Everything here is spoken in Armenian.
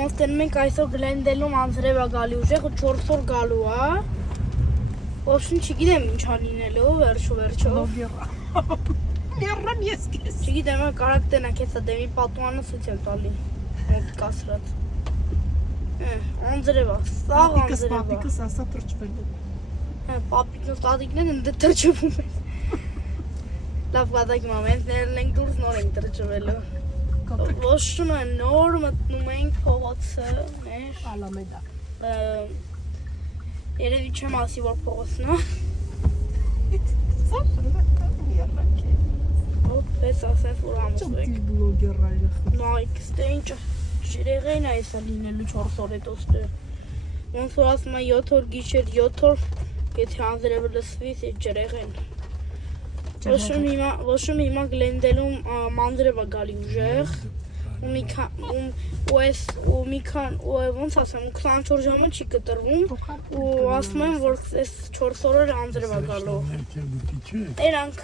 Ստենում ենք այսօր գլենդելում անձրևա գալի ուժեղ ու 4 օր գալու է։ Ոչինչ չգիտեմ ինչ անինելու, վերջո։ Մեռամ ես քեզ։ Չգիտեմ, կարակ տենա քեզա դեմի պատուանը ցույց եմ տալի։ Մոտ կասրած։ Անձրևա, սաղ անձրևա։ Պապիկս ասա թրջվելու։ Պապիկն ու տատիկն են դե թրջվում են։ Լավ կատակ մամենտներն ենք դուրս նոր ենք թրջվելու։ Ոչինչ նոր մտնում ենք փողոցը, մեր Ալամեդա։ Երևի չեմ ասի որ փողոցն է։ Պես ասես որ ամուսնեք։ Բլոգերները։ Նայք, ստե ինչ ջրեղեն է էսա լինելու 4 օր հետո ստե։ Ոնց որ ասում է 7 օր գիշեր 7 օր, եթե անձրևը լսվի, է ջրեղեն։ Ոչմ հիմա գլենդելում մանձրևա գալի ուժեղ։ Ու մի քան ոնց ասեմ 24 ժամը չի կտրվում ու ասում եմ որ այս 4 օրը անձրևա գալու։ Երանք